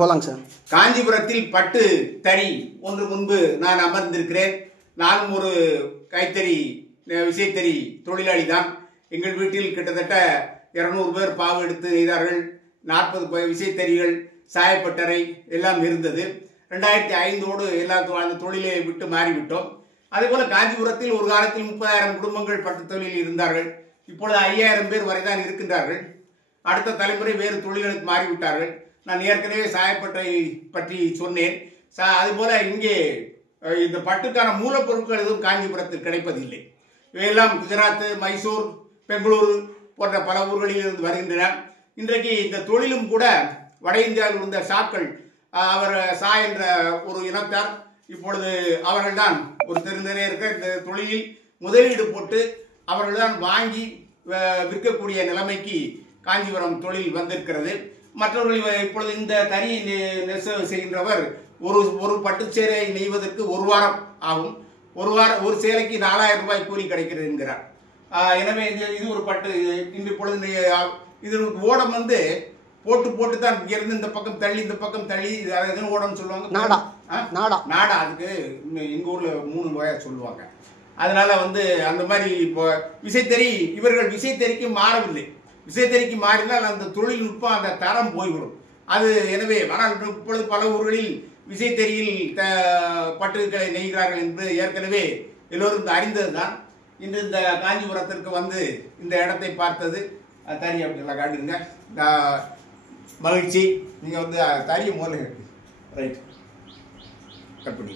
போலாங்க சார். காஞ்சிபுரத்தில் பட்டு தறி ஒன்று முன்பு நான் அமர்ந்திருக்கிறேன். நானும் ஒரு கைத்தறி விசைத்தறி தொழிலாளி தான். எங்கள் வீட்டில் கிட்டத்தட்ட 200 பேர் பாவு எடுத்து நெய்தார்கள். 40 விசைத்தறிகள், சாயப்பட்டறை எல்லாம் இருந்தது. 2005ஓடு எல்லா அந்த தொழிலை விட்டு மாறிவிட்டோம். அதேபோல காஞ்சிபுரத்தில் ஒரு காலத்தில் 30,000 குடும்பங்கள் பட்டு தொழிலில் இருந்தார்கள். இப்பொழுது 5,000 பேர் வரை தான் இருக்கின்றார்கள். அடுத்த தலைமுறை வேறு தொழில்களுக்கு மாறிவிட்டார்கள். நான் ஏற்கனவே சாயப்பட்டறை பற்றி சொன்னேன். அதுபோல இங்கே இந்த பட்டுக்கான மூலப்பொருட்கள் எதுவும் காஞ்சிபுரத்தில் கிடைப்பதில்லை. இவையெல்லாம் குஜராத், மைசூர், பெங்களூரு போன்ற பல ஊர்களில் இருந்து வருகின்றன. இன்றைக்கு இந்த தொழிலும் கூட வட இந்தியாவில் இருந்த ஷாக்கள், அவர் சா என்ற ஒரு இனத்தார், இப்பொழுது அவர்கள்தான் ஒரு தெரிந்தே இருக்கிற இந்த தொழிலில் முதலீடு போட்டு அவர்கள்தான் வாங்கி விற்கக்கூடிய நிலைமைக்கு காஞ்சிபுரம் தொழில் வந்திருக்கிறது. மற்றவர்கள் இப்பொழுது இந்த தறி நெசவு செய்கின்றவர் ஒரு பட்டு சேலை நெய்வதற்கு 1 வாரம் ஆகும். ஒரு சேலைக்கு 4,000 ரூபாய் கூலி கிடைக்கிறது என்கிறார். எனவே இது ஒரு பட்டு. இன்று பொழுது இது ஓடம் வந்து போட்டு தான் இங்கிருந்து இந்த பக்கம் தள்ளி இந்த பக்கம் தள்ளி எதுவும் ஓடம்னு சொல்லுவாங்க. நாடா அதுக்கு எங்க ஊர்ல 3 வகையா சொல்லுவாங்க. அதனால வந்து அந்த மாதிரி இப்போ விசைத்தறி, இவர்கள் விசைத்தறிக்கு மாறவில்லை. விசைத்தறிக்கு மாறினால் அந்த தொழில்நுட்பம், அந்த தரம் போய்விடும். அது எனவே ஆனால் இப்பொழுது பல ஊர்களில் விசைத்தறியில் பட்டுக்களை நெய்கிறார்கள் என்று ஏற்கனவே எல்லோரும் அறிந்தது தான். இன்று இந்த காஞ்சிபுரத்திற்கு வந்து இந்த இடத்தை பார்த்தது, தறி அப்படிலாம் காட்டுங்க, மகிழ்ச்சி. நீங்கள் வந்து தறியை முதல்ல ரைட் கட் பண்ணி